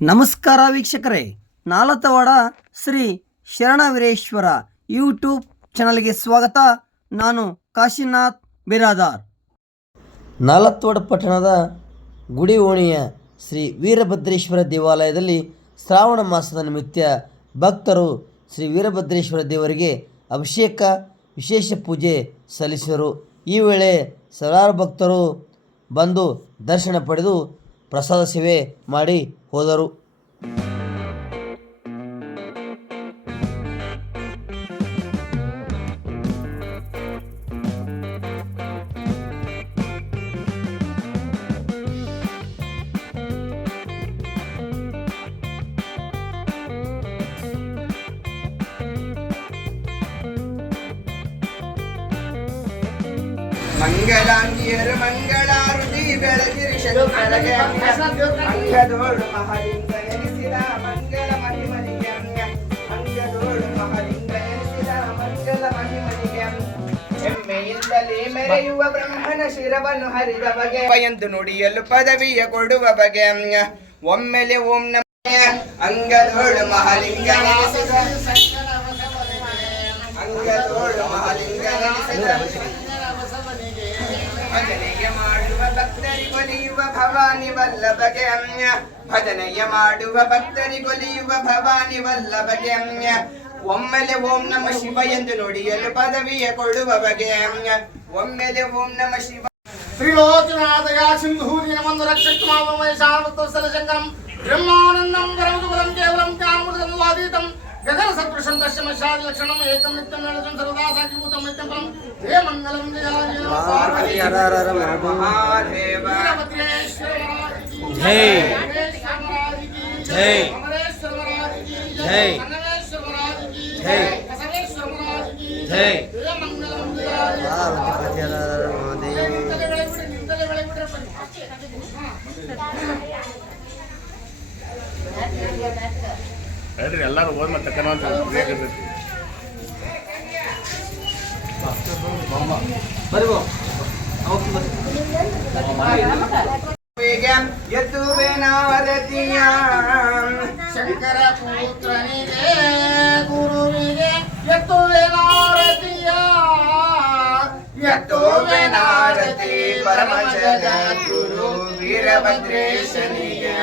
ನಮಸ್ಕಾರ ವೀಕ್ಷಕರೇ. ನಾಲತವಾಡ ಶ್ರೀ ಶರಣ ವೀರೇಶ್ವರ ಯೂಟ್ಯೂಬ್ ಚಾನಲ್ಗೆ ಸ್ವಾಗತ. ನಾನು ಕಾಶಿನಾಥ್ ಬಿರಾದಾರ್. ನಾಲತ್ವಾಡ ಪಟ್ಟಣದ ಗುಡಿ ಓಣಿಯ ಶ್ರೀ ವೀರಭದ್ರೇಶ್ವರ ದೇವಾಲಯದಲ್ಲಿ ಶ್ರಾವಣ ಮಾಸದ ನಿಮಿತ್ತ ಭಕ್ತರು ಶ್ರೀ ವೀರಭದ್ರೇಶ್ವರ ದೇವರಿಗೆ ಅಭಿಷೇಕ, ವಿಶೇಷ ಪೂಜೆ ಸಲ್ಲಿಸಿದರು. ಈ ವೇಳೆ ಸಾವಿರಾರು ಭಕ್ತರು ಬಂದು ದರ್ಶನ ಪಡೆದು ಪ್ರಸಾದ ಸೇವೆ ಮಾಡಿ పోదరు. ಮಂಗಳಾಂಗಿಯರು ಮಂಗಳಾರುತಿ ಬೆಳಗಿರಿ ಶಂಕರಗೆ ಅಂಗದೋಳು ಮಹಲಿಂಗ ಎನಿಸಿದ ಮಂಗಲ ಮಹಿಮನಿಗೆ ಅಂಗದೋಳು ಮಹಲಿಂಗ ಎನಿಸಿದ ಮಂಗಲ ಮಹಿಮನಿಗೆ ಹೆಮ್ಮೆಯಿಂದಲೇ ಮೆರೆಯುವ ಬ್ರಹ್ಮನ ಶಿರವನ್ನು ಹರಿದ ಬಗೆ ಎಂದು ನುಡಿಯಲು ಪದವಿಯ ಕೊಡುವ ಬಗೆ ಒಮ್ಮೆಲೆ ಓಂ ನಮ ಅಂಗದೋಳು ಮಹಲಿಂಗ ನೆನೆಸಿದ ಅಂಗದೋಳು ಮಹಲಿಂಗ ನೆನೆಸಿದ ಭಜನೆಯ ಮಾಡುವ ಭಕ್ತರಿಗೊಲಿಯುವ ಭವಾನಿ ವಲ್ಲಭಗೆ ಅನ್ಯ ಭಜನೆಯ ಮಾಡುವ ಭಕ್ತರಿಗೊಲಿಯುವ ಭವಾನಿ ವಲ್ಲಭಗೆ ಅನ್ಯ ಒಮ್ಮೆಲೆ ಓಂ ನಮ ಶಿವ ಎಂದು ನುಡಿಯಲು ಪದವಿಯ ಕೊಡುವ ಬಗೆ ಅನ್ಯ ಒಮ್ಮೆಲೆ ಓಂ ನಮ ಶಿವ ತ್ರಿಲೋಚನಾಥಯ ಸಿಂಧೂರಿ ನಮಂದು ರಕ್ಷಕ್ಮಾಮ ಮಹೇಶಾರ್ವತ್ವಸ್ಥಲ ಶಂಕರಂ ಬ್ರಹ್ಮಾನಂದಂ ಪರಮಗುಲಂ ಕೇವಲಂ ಕಾಮೃತಂ ವಾದೀತಂ గగన సత్పురుషం దశమ శాది లక్షణం ఏకం నిత్యం నడతం సర్వదా సాక్షిభూతం నిత్యం పరం హే మంగళం జయ ನಿಂತಲೇ ಎಲ್ಲರೂ ಹೋದ್ ಮತ್ತೆ ತಕ್ಕನ ಅಂತ ಯತುವೆನಾರತಿಯ ಶಂಕರ ಪುತ್ರನಿಗೆ ಗುರುವಿಗೆ ಎತ್ತುವೆನಾರತಿಯ ಯತೋವೆನಾರತಿ ಪರಮ ಜಗದ್ಗುರು ವೀರಭದ್ರೇಶನಿಗೆ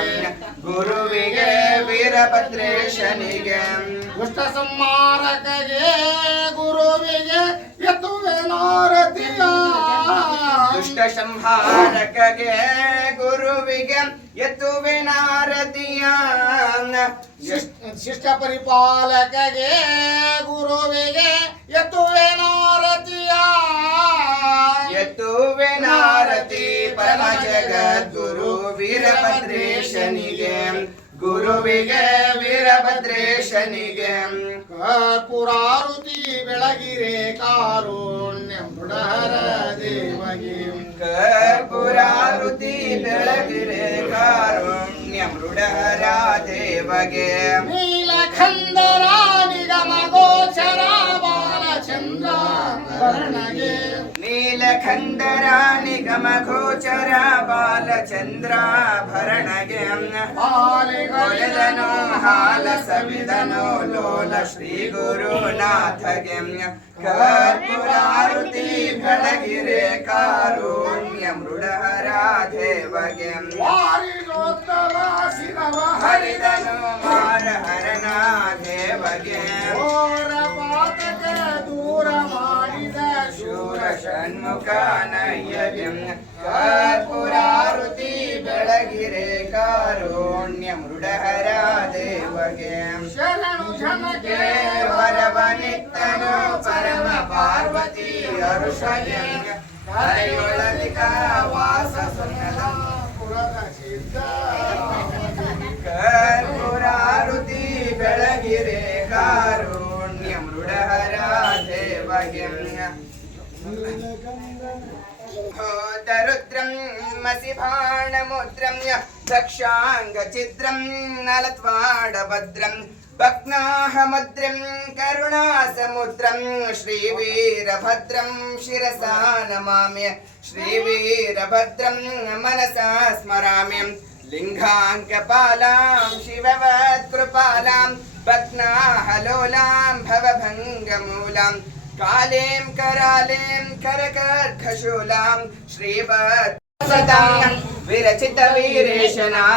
ಗುರುವಿಗೆ ವೀರಭದ್ರೇಶನಿಗೆ ದುಷ್ಟ ಸಂಹಾರಕಗೆ ಗುರುವಿಗೆ ಎತ್ತುವೆನಾರತಿಯ ದುಷ್ಟ ಸಂಹಾರಕಗೆ ಗುರುವಿಗೆ ಯತುವೆನಾರತಿಯ ನಾರತಿಯ. ಶಿಷ್ಟ ಪರಿಪಾಲಕಗೆ ಗುರುವಿಗೆ ಎತ್ತುವೆನಾರತಿಯ ಯತುವೆನಾರತಿ ಪರಮ ಜಗದ್ಗುರು ವೀರಭದ್ರೇಶನಿಗೆ ಗುರುವಿಗೆ ವೀರಭದ್ರೇಶನಿಗೆ ಕರ್ಪುರಾರುತಿ ಬೆಳಗಿರೆ ಕಾರುಣ್ಯ ಮೃಡಹರ ದೇವಗೆ ಕರ್ಪುರಾರುತಿ ಬೆಳಗಿರೆ ಕಾರುಣ್ಯ ಮೃಡಹರ ದೇವಗೆ ನೀಲಖಂಡರ ನಿಗಮ ಗೋಚರ ಬಾಲಚಂದ್ರ ವರ್ಣಗೆ नीलखण्डरा निगमगोचरा बालचन्द्राभरणगम् हालिगोयदनो हालसविदनो लोल श्री गुरुनाथ श्रीगुरुनाथगम् कर्पुरारुति भणगिरे कारुण्यमृडहरा देवगम् हरिदनो हर हरना देवगम् ಶೂರ ಷಣ್ಮುಖ ನಯ್ಯಗೆ ಕರ್ಪುರಾರುತಿ ಬೆಳಗಿರೆ ಕಾರುಣ್ಯ ಮೃಡಹರ ದೇವಗೆ ಶರಣು ಜನಕ್ಕೆ ವರವನಿತ್ತನು ಪರಮ ಪಾರ್ವತಿ ಅರುಷಗೆ ಕರೆಯೊಳಲಿಕ ವಾಸ ಸುನ್ನದ ಪುರದ ಸಿದ್ಧ ಕರ್ಪುರಾರುತಿ ಬೆಳಗಿರೆ ಕಾರುಣ್ಯ ಮೃಡಹರ दरुद्रं मसिभाणमुद्रं य दक्षाङ्गचिद्रं नलत्वाडभद्रं भग्नाहमुद्रं करुणासमुद्रं श्रीवीरभद्रं शिरसा नमाम्य श्रीवीरभद्रं मनसा स्मराम्य लिङ्गाङ्कपालां शिववत्कृपालां भग्नाहलोलां भवभङ्गमूलाम् कालीं करालीं करकर्खशूलां श्रीवत् सतां विरचित वीरेशनाराध्यदैवतां